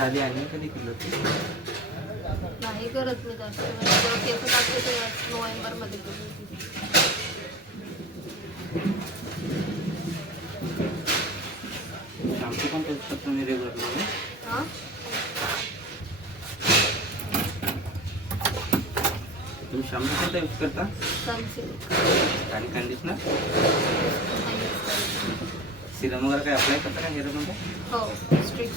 याच्या आधी आणि कधी केलं होतं? नाही करत मी जास्त. जेव्हा केस कापते तेव्हा नोव्हेंबरमध्ये केली होती. आमची पण करतात तुम्ही रेग्युलर? हां तुम्ही शॅम्पू कोणता यूज करता? सनसिल्क आणि कंडिशनर नाही use करत. सिरम वगैरे काय अप्लाय करता का हेअरमध्ये? हो स्ट्रिक्ट.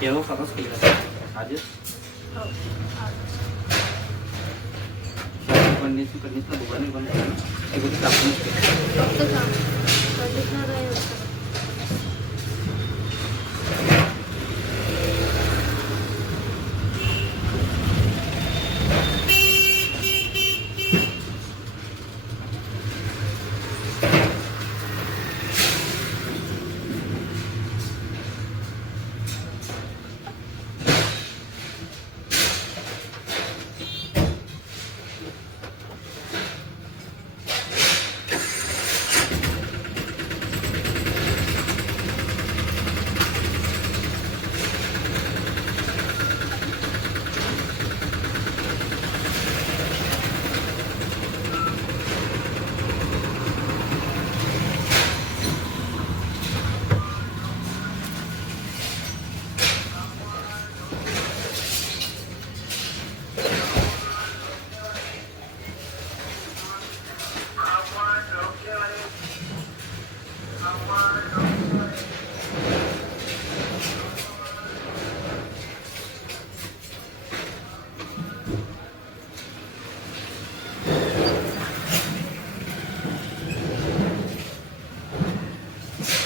केव्हा स्वतःच केलं का आजच? हो कंडिशनर दुकाने बंद केलं ना ते कुठे टाकून फक्त कंडिशनर नाही use करत.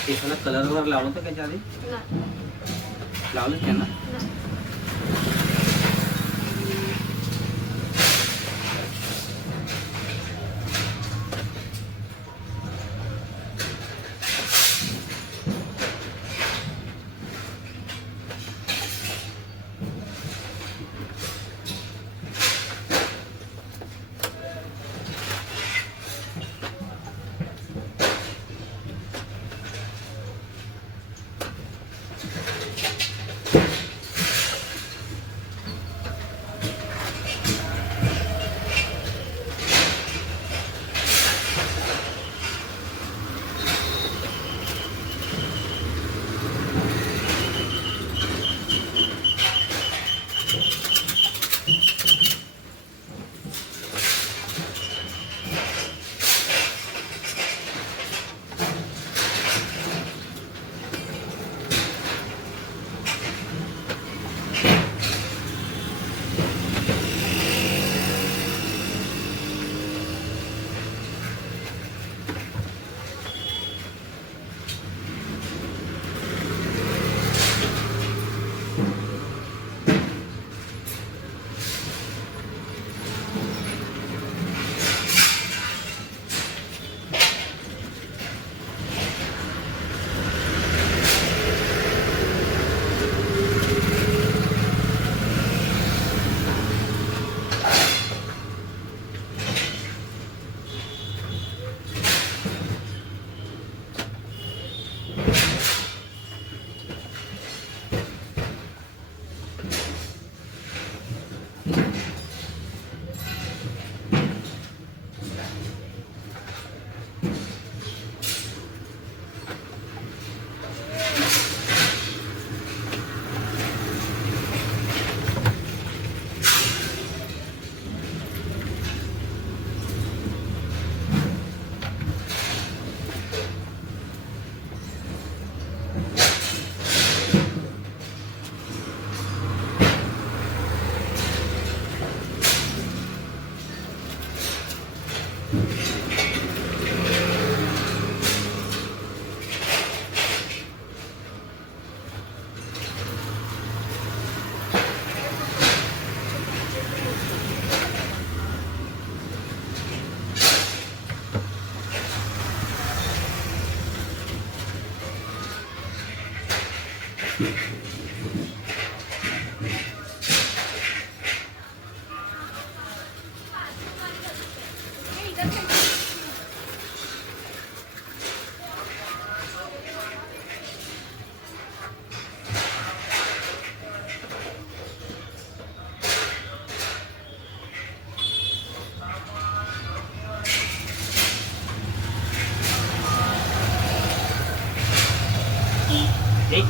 केसाला कलर वगैरे लावलं होतं त्याच्या आधी? नाही लावलंच त्यांना? नाही.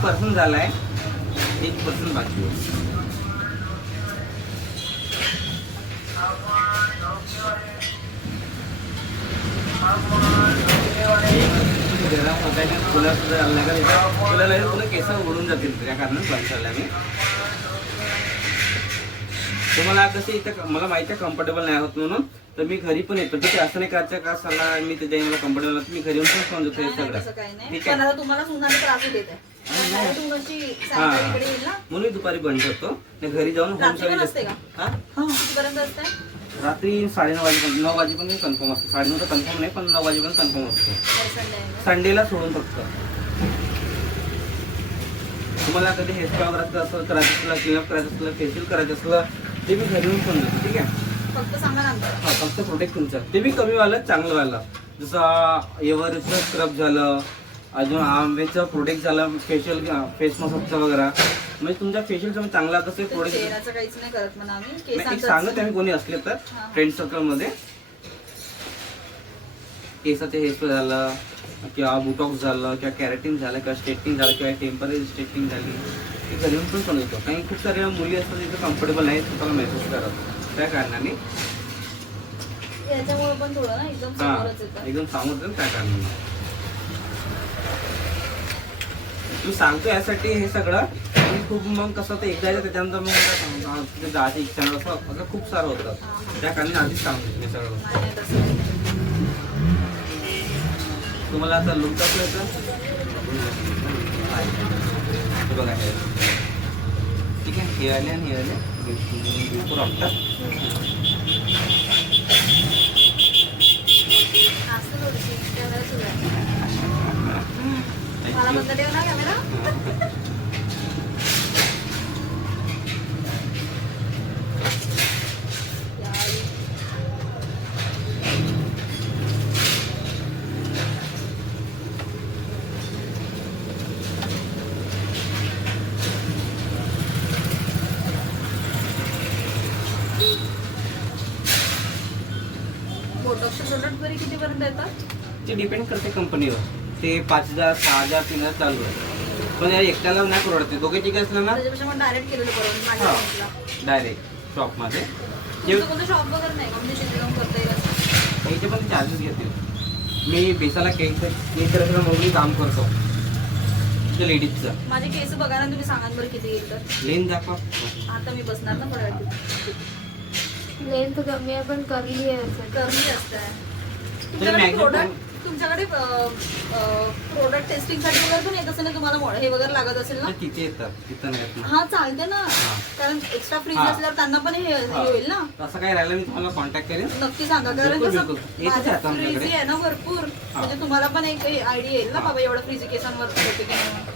1% झाला आहे, 1% बाकी आहे. गरम होत आहे, कूलर सुद्धा झालं नाही का, कूलरला पुन्हा केस उडून जातील त्या कारणाने बंद झाला मी. तुम्हाला कसे इथं मला माहिती आहे कम्फर्टेबल नाही होत म्हणून, तर मी घरी पण येतो. ठीक आहे, असं नाही करायचं का सल्ला मी त्याच्या मला कम्फर्टेबल मी घरी येऊन पण समजतो हे सगळं. ठीक आहे, तुम्हाला उन्हाने त्रास देत आहे म्हणून मी दुपारी बंद करतो, घरी जाऊन होम सर्व्हिस असते. रात्री 9:30 वाजेपर्यंत, 9 वाजेपर्यंत कन्फर्म असतो. 9:30 तर कन्फर्म नाही, पण 9 वाजेपर्यंत कन्फर्म असतो. संडेला सोडून फक्त. तुम्हाला कधी हेअरस्टाईल करायचं असलं, क्लीनअप करायचं असलं, फेशियल करायचं असलं, ते मी घरी येऊन समजतो. ठीक आहे, फक्त सांगा ना. हा, फक्त प्रोटेक्ट तुमचं ते बी कमी व्हायला चांगलं व्हायला, जसं एव्हरेजचं स्क्रब झालं, अजून आंबेचं प्रोटेक्ट झालं, फेशियल फेस मसाजचं वगैरे. म्हणजे तुमच्या फेशियलचं चांगला कसं प्रोडक्ट काहीच नाही करत म्हणा आम्ही. सांगत आम्ही कोणी असले तर फ्रेंड सर्कलमध्ये केसाचे हेअरस्टाईल झालं किंवा बुटॉक्स झालं किंवा कॅरेटिन झालं किंवा स्ट्रेटनिंग झालं किंवा टेम्पररी स्ट्रेटनिंग झाली, ती घरी येऊन पण समजतो. काही खूप साऱ्या मुली असतात तिथे कम्फर्टेबल नाही स्वतःला महसूस करत, त्या कारणाने याच्यामुळे पण थोडं ना एकदम समोर येतं त्या कारणाने तू सांगतो यासाठी हे सगळं. खूप मग कसं तर एकदा त्याच्यानंतर मग तिथे जायची इच्छा नाही, असं खूप सारं होतं. त्या कारणाने आधीच सांगतो हे सगळं. तुम्हाला आता लुक टाकलं तर बघा हे ठीक आहे, हे आले आणि हे आले बिलकुल आफ्टर. बोटॉक्सचे प्रोडक्ट तरी कितीपर्यंत येतात? ते डिपेंड करते कंपनीवर. ते 5,000, 6,000, 3,000 चालू आहे. पण या एकट्याला नाही परवडते. दोघे ठीक असलं ना डायरेक्ट केलेलं परवडतं डायरेक्ट शॉपमध्ये. शॉप वगैरे नाही का म्हणजे तिथे जाऊन करता येईल? याचे पण चार्जेस घेतील. मी बेसाला केक करायचं म्हणून काम करतो लेडीजचं. माझे केस बघा ना तुम्ही, सांगा बरं किती येईल तर. लेन दाखवा. आता मी बसणार ना थोड्या वेळ. लेंथ कमी आहे पण करली आहे. करली असते. तुमच्याकडे प्रोडक्ट टेस्टिंग साठी वगैरे पण येत असेल ना तुम्हाला, हे वगैरे लागत असेल ना? तिथे येतात, तिथं नाही. हा चालते ना, कारण एक्स्ट्रा फ्रीज असल्यावर त्यांना पण हे होईल ना. असं काय राहिलं मी तुम्हाला कॉन्टॅक्ट करेन. नक्की सांगा, कारण फ्रीजी आहे ना भरपूर, म्हणजे तुम्हाला पण एक आयडिया येईल ना बाबा एवढं फ्रीजी केसांवर होते की नाही.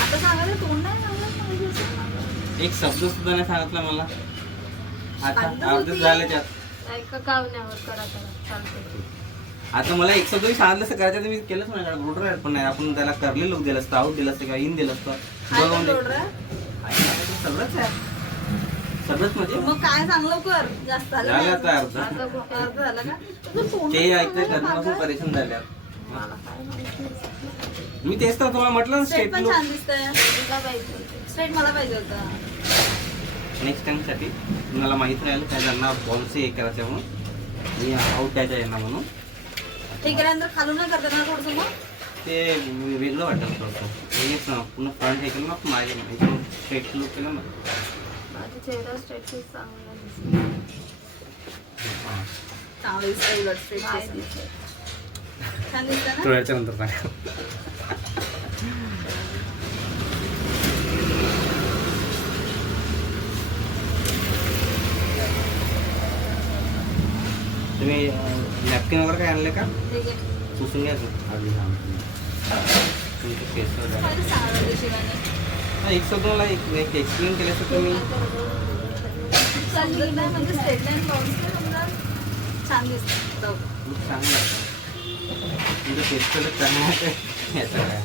आता सांगायला तोंड नाही, एक शब्द सुद्धा नाही सांगितला मला. आता अर्धच झालं त्यात. ऐका कावण्यावर करा चालते. आता मला एक शब्द सांगितलं असं करायचं, मी केलंच नाही. रोटर पण नाही, आपण त्याला करले लुक दिलं असतं, आऊट दिलं असतं किंवा इन दिलं असतं. सगळंच आहे, सगळंच म्हणजे. मग काय चांगलं कर, जास्त झालं आता अर्ध. अर्ध झालं का? ते ऐकतंय करण्यापासून परेशान झाल्या. मी तेच तर तुम्हाला म्हटलं स्ट्रेट पण छान दिसतंय. स्ट्रेट मला पाहिजे होतं. नेक्स्ट टाइम साठी तुम्हाला माहित राहील काय त्यांना बॉल्स हे करायचं म्हणून, मी आऊट द्यायचं यांना म्हणून. हे केल्यानंतर खालून नाही करतात ना थोडंसं, मग ते वेगळं वाटतं थोडंसं. पुन्हा फ्रंट हे केलं मग माझे स्ट्रेट लुक केलं ना. माझा चेहरा स्ट्रेट चांगला चांगलं दिसतं उलट स्ट्रेट. छान दिसतं ना. थोड्याच्या नंतर सांगा. तुम्ही नॅपकिन वगैरे काय आणले का? पुसून घ्या आधी. तुमचे केस एक शब्द मला एक एक्सप्लेन केलं तर तुम्ही म्हणजे स्ट्रेट लाईन छान दिसतं. खूप चांगलं आहे. तुमचं फेस कलर चांगला आहे याचं काय.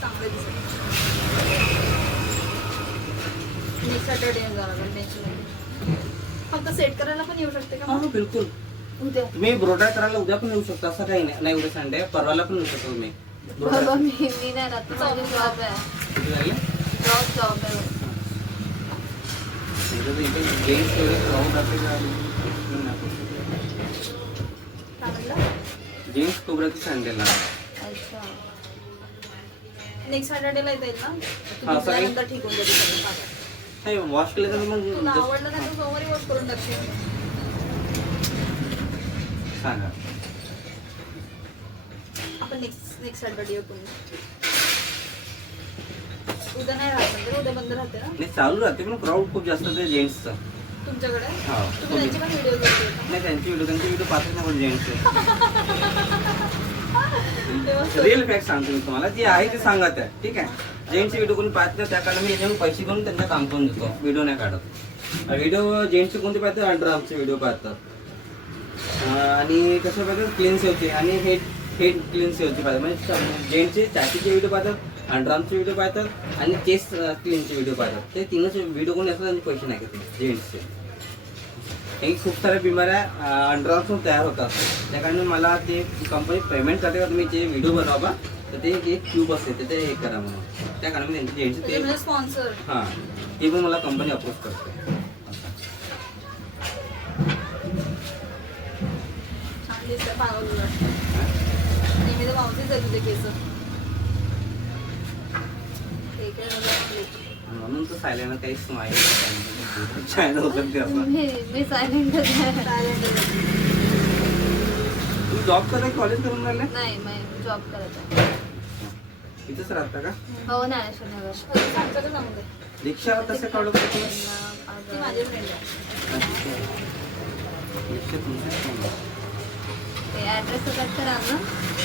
चांगले दिसत. नेक्स्ट सॅटर्डे फक्त सेट करायला पण येऊ शकते का हा मग? बिलकुल. उद्या तुम्ही ब्रोडर करायला उद्या पण येऊ शकता, असं काही नाही. नाही उद्या संडे आहे, परवाला पण येऊ शकता तुम्ही. बाबा मी नाही राहत, माझी जॉब आहे. किती झाले? जॉब आहे. जेंट्स वगैरे क्राऊड असते का? काय म्हणलं? जेंट्स खोबऱ्याचं संडेला. अच्छा. नेक्स्ट सॅटर्डेला येता येईल ना? हा, तू सकाळी. नंतर ठीक होऊन जाते सगळं माझं. नाही वॉश केलं तर मग तुला just आवडलं नाही तर सोमवारी वॉश करून टाकशील. सांगा. आपण नेक्स्ट सॅटर्डे येऊ तुम्ही. उद्या नाही राहत म्हणजे उद्या बंद राहते ना नाही चालू राहते पण क्राऊड खूप जास्त आहे जेंट्सचं. तुमच्याकडे? हा. तुम्ही त्यांचे पण व्हिडिओ करते का? नाही त्यांचे व्हिडिओ पाहतच नाही पण जेंट्सचे. तेव्हा रिअल फॅक्ट सांगतो मी तुम्हाला, जे आहे ते सांगा त्या, ठीक आहे. जेंट्सचे व्हिडिओ कोणी पाहत नाही त्या कारण मी याच्यावर पैसे घेऊन त्यांना काम करून देतो, व्हिडिओ नाही काढत. व्हिडिओ जेंट्सचे कोणते पाहतात? अंडरआर्मचे व्हिडिओ पाहतात. आणि कसं पाहतात? क्लीन सेवचे आणि हेड क्लीन सेवचे पाहतात. म्हणजे जेंट्सचे छातीचे व्हिडिओ पाहतात, अंडरआर्मचे व्हिडिओ पाहतात आणि चेस्ट क्लीनचे व्हिडिओ पाहतात. ते तीनच व्हिडिओ कोणी असतात आणि पैसे नाही घेतात जेंट्सचे. हे खूप साऱ्या बिमाऱ्या अंडरआर्मपासून तयार होतात. त्या कारण मला ते कंपनी पेमेंट करते का तुम्ही जे व्हिडिओ बनवा तर ते एक ट्यूब असते ते हे करा म्हणून. त्या कारण मी त्यांचे जेंट्सचे ते म्हणजे स्पॉन्सर. हां ते पण मला कंपनी अप्रोच करते. छान दिसतंय पावलं. नेहमी तर पावतीच आहे तुझे केस. ठीक आहे म्हणजे आपली. म्हणून तर सायलेना काही स्माईल चायना होतं ते असं. मी सायलेंटच आहे. Silent आहे. तुम्ही जॉब करायला कॉलेज करून राहिले? नाही मी जॉब करत आहे. इथंच राहता का? हो ना शनिवार. सांगतो ना मग. रिक्षा कसं कळलं का तुम्ही? ती माझी फ्रेंड आहे. रिक्षा तुमच्याच नाही. ते ऍड्रेस कट करा ना.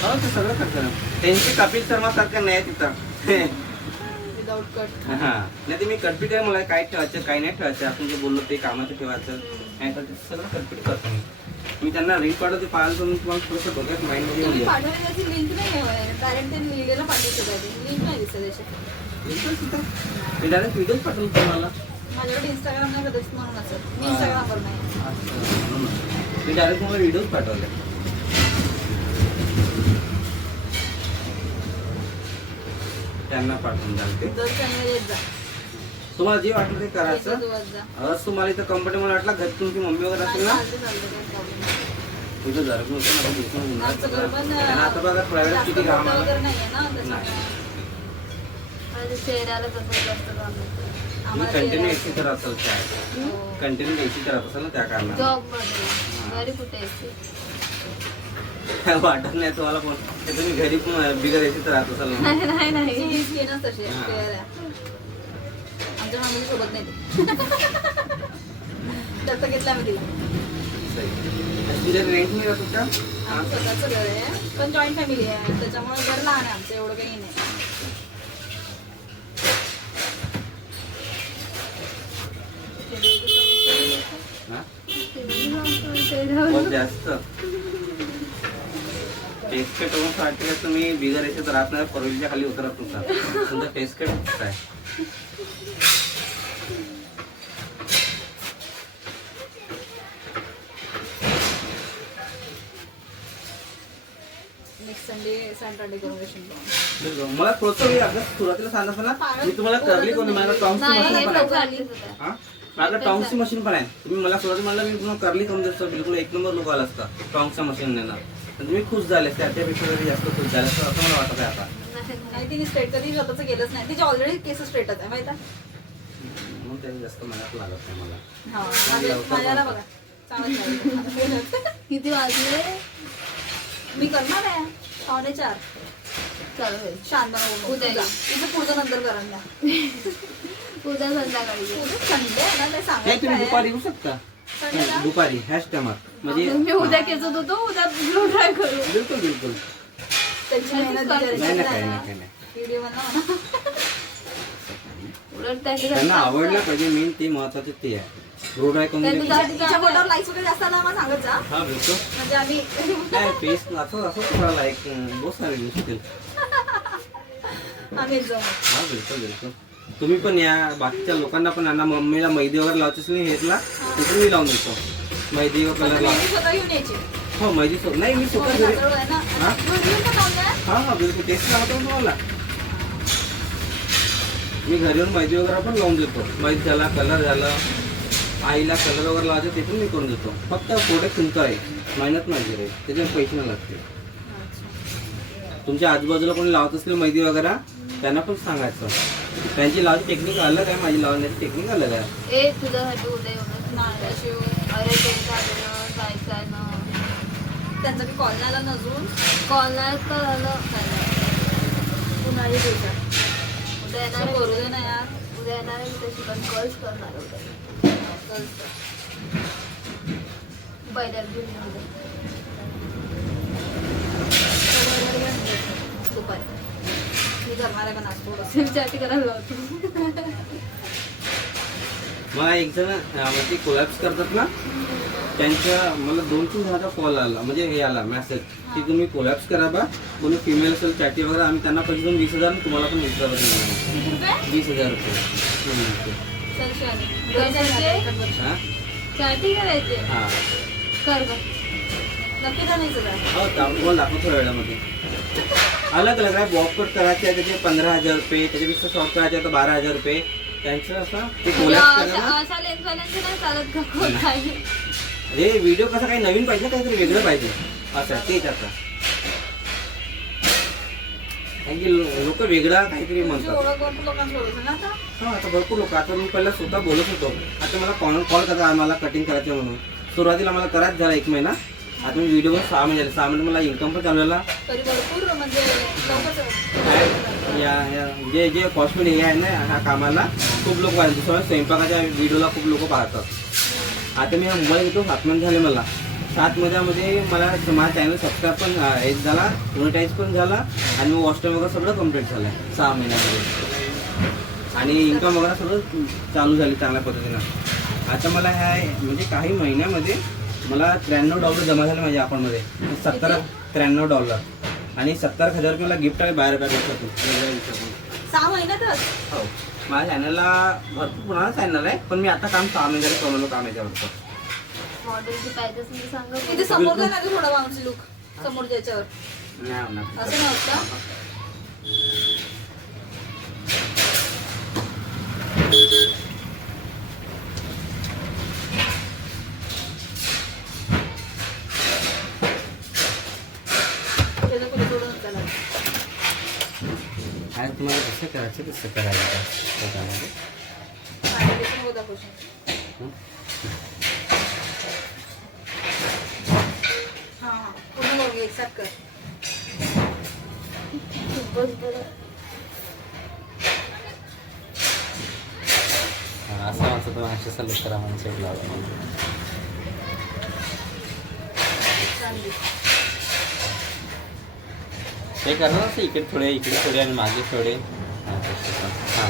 हो ते सगळं करतं ना. त्यांची कपिल शर्मा सारखं नाही तिथं. Without cut. हा नाही ते मी कटपीट आहे, मला काय ठेवायचं काय नाही ठेवायचं, आपण जे बोललो ते कामाचं ठेवायचं नाही तर ते सगळं कटपीट करतो मी त्यांना रिंग पाठवते पाहायला तुम्ही तुम्हाला थोडंसं बघत माइंडमध्ये तुम्ही येऊन पाठवली त्याची लिंक नाही आहे डायरेक्ट ते लिहिलेलं पाठवते पाहिजे लिंक नाही दिसत त्याची. मी डायरेक्ट व्हिडिओ पाठवतो तुम्हाला. माझ्याकडे इंस्टाग्राम नाही कदाचित म्हणून असेल मी इंस्टाग्रामवर नाही. असं म्हणून मी डायरेक्ट तुम्हाला व्हिडिओज पाठवले. त्यांना पाठवून चालते. जर शनिवारी येत जा. तुम्हाला जे वाटलं ते करायचं. येत जा. आज तुम्हाला इथं कम्फर्टेबल वाटलं, घरी तुमची मम्मी वगैरे असेल ना चालते काही प्रॉब्लेम नाही. तुझं घर पण होतं ना, दिसून होणार आमचं घर सगळं. पण त्यांना आता बघा प्रायव्हेट जास्त किती काम मोठं आहे. वगैरे नाहीये ना त्याच्यामुळे माझ्या चेहऱ्याला तसंच जास्त काम होतं. तुम्ही आम्हाला कंटिन्यू ते- एसी करत असाल काय हो. कंटिन्यू एसी करत असाल ना त्या कारणाने जॉब मध्ये घरी कुठे येते. वाटत नाही तुम्हाला पण ते तुम्ही घरी पण बिगर एसीत राहत असाल ना. नाही ती स्किनच तशी आहे, हा. clear आहे. आमच्या फॅमिली सोबत नाही ती. दत्तक घेतला आम्ही तिला. तुझ्या रेंटने राहतो का? आमचं स्वतःचं घर आहे पण जॉईंट फॅमिली आहे त्याच्यामुळे घर लहान आहे आमचं एवढं काही नाही. हा? चेहऱ्यावर बहुत जास्त फेस कट होऊन वाटते का तुम्ही बिगर एसीत राहत नाही, परवीच्या खाली उतरत होता. तुमचा फेस कट काय नेक्स्ट संडे सॅटर्डे करून मला थोडंसं अगं सुरुवातीला सांगितलं ना मी तुम्हाला करली कोणी माझ्या टॉम्सची नाही मशीन हे पण लवकर आहे. आलीच होतं. हा? माझ्या टॉम्सची मशीन पण आहे. तुम्ही मला सुरुवाती म्हणलं मी तुम्हाला करली करून देतो, बिलकुल एक नंबर लोक आला असता टॉम्सच्या मशीन नेणार. तर तुम्ही खुश झाले त्याच्यापेक्षा जरी जास्त खुश झाले असं मला वाटत आहे आता. नाही तिने स्ट्रेट कधी स्वतःच केलंच नाही तिची ऑलरेडी केस स्ट्रेटच आहे माहिती आहे. मग त्याची जास्त मनात लागत नाही मला. हा माझ्याला बघा चांगलं किती वाजले. मी करणार आहे 4:45 चालेल शांत बनवून उद्या उद्या तिचं पुढचं नंतर करा ना. उद्या संध्याकाळी ये. उद्या संडे आहे ना ते नाही सांगायचं तुम्ही आहे. दुपारी येऊ शकता. संडेला दुपारी हॅश टायमात म्हणजे मी उद्या केसत होतो, उद्या ब्लो ड्राय करू. बिलकुल बिलकुल त्यांची मेहनत नाही ना काही नाही काही नाही. व्हिडिओ बनव. उलट त्याच्यासाठी त्यांना आवडलं पाहिजे, मेन ते महत्वाचं ते आहे. ब्लो ड्राय करून दिलं की- तिच्या फोटोवर लाईक्स वगैरे जास्त आला मला सांगत जा, हा बिलकुल म्हणजे आम्ही नाही फेस असं तुम्हाला एक बहुत सारे दिसतील. आम्ही जाऊ. हा बिलकुल बिलकुल तुम्ही पण या, बाकीच्या लोकांना पण यांना मम्मीला मेहंदी वगैरे लावायची असेल हेअरला तिथून मी लावून देतो. मेहंदी व कलर लाव. मेहंदी स्वतः घेऊन यायची. हो मेहंदी नाही मी स्वतः घरी जवळ आहे ना. हा? घरी पण लावलंय? हा हा बिलकुल टेस्ट लावतो ना तुम्हाला. मी घरी येऊन मेहंदी वगैरे पण लावून देतो. मेहंदी झाला, कलर झाला, आईला कलर वगैरे लावायचं ते पण मी करून देतो. फक्त प्रोडक्ट तुमचं आहे, मेहनत माझी आहे, त्याच्यावर पैसे नाही लागते. तुमच्या आजूबाजूला कोणी लावत असेल मेहंदी वगैरे त्यांना पण सांगायचं. त्यांची लावायची टेक्निक अलग आहे, माझी लावण्याची टेक्निक अलग आहे. ए तुझ्यासाठी उद्या एवढं नाही, शिव. अरे ते झालं जायचं आहे ना. त्यांचा मी कॉल नाही आला अजून. कॉल नाही का झालं. उन्हाळी दिवसात उद्या येणार असं आहे. करू दे ना यार. उद्या येणार आहे, उद्या चिकन कर्स करणार उद्या. पहिल्या दिवशी दुपारी मी करणार आहे का नागपूर. विचारती करायला लावतो. मला एक जण म्हणजे कोलॅप्स करतात ना, त्यांच्या मला 2-3 जणांचा कॉल आला, म्हणजे हे आला मेसेज की तुम्ही कोलॅप्स करा बा, म्हणून फिमेल असेल चॅटी वगैरे आम्ही त्यांना पैसे देऊन 20,000 तुम्हाला पण 20,000 देणार. 20,000 रुपये. हा चॅटिंग करायचे हा कर का. नक्की जाण्याचं काय. हो तुम्हाला दाखवतो थोड्या वेळामध्ये. अलग अलग आहे, बॉब कट करायचे आहे त्याचे 15,000 रुपये, त्याच्यापेक्षा शॉर्ट करायचे आहे तर 12,000 रुपये. त्यांचं असं ते कोलॅप्स करा ना. अशा लेन्सवाल्यांचं नाही चालत का काही. हे व्हिडिओ कसं काही नवीन पाहिजे, काहीतरी वेगळं पाहिजे असं तेच आता. कारण की लोक वेगळा काहीतरी तुझी म्हणतात. ओळख भरपूर लोकांसोबत ना आता. हा आता भरपूर लोक, आता मी पहिला स्वतः बोलत होतो, आता मला कॉल करता आम्हाला कटिंग करायचं म्हणून. सुरुवातीला मला करायच झाला 1 महिना, आता मी व्हिडिओ 6 महिने झाले. 6 महिने मला इन्कम पण चालू झाला. तरी भरपूर म्हणजे जे जे कॉस्मेटिक हे आहे ना ह्या कामाला खूप लोक पाहतात. दुसऱ्या स्वयंपाकाच्या व्हिडिओला खूप लोक पाहतात. आता मी हा मोबाईल घेतो 7 महिने झाले मला. 7 महिन्यामध्ये मला माझा चॅनल सबस्क्राईब पण एक झाला, मोनेटाईज पण झाला आणि वॉच टाईम वगैरे सगळं कम्प्लीट झालं आहे 6 महिन्यामध्ये. आणि इन्कम वगैरे सगळं चालू झाली चांगल्या पद्धतीनं. आता मला ह्या म्हणजे काही महिन्यामध्ये मला $93 जमा झाले माझ्या अकाउंटमध्ये. $93 आणि 70,000 रुपये मला गिफ्ट आहे बाहेर दिवसातून. 6 महिन्यातच. हो माझ्या चॅनलला भरपूर पुन्हा चॅनल आहे, पण मी आता काम 6 महिने झाले कमवलं काम याच्यावरचं. मॉडेलची पाहिजे असेल तर सांगा. इथे समोर काय नाही थोडा आमची लुक समोर त्याच्यावर नाही होणार. असं नव्हतं. त्याचं कुठे सोडून त्याला आणि तुम्हाला कसं करायचं तसं करायचं त्याच्यामध्ये. माझ्यापासून होता क्वेश्चन. हां हां पूर्ण बघ एक्झॅक्ट कर. बस बरं. असं वाटतं तर अशा सलग करा म्हणून सेट लावला. चांगली. ते करणार असं इकडे थोडे आणि मागे थोडे. हां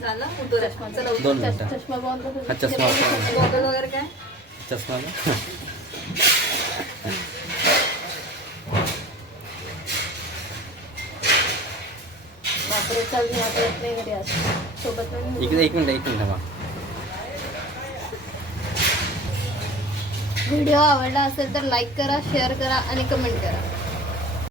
झालं उठू रे. चला उठू. 2 मिनिटं. चष्मा बंद हा चष्मा गॉगल वगैरे काय चष्मा बापरे चल मी आता येत नाही घरी आज सोबत नाही. इकडे 1 मिनिट बा. व्हिडिओ आवडला असेल तर लाईक करा, शेअर करा आणि कमेंट करा.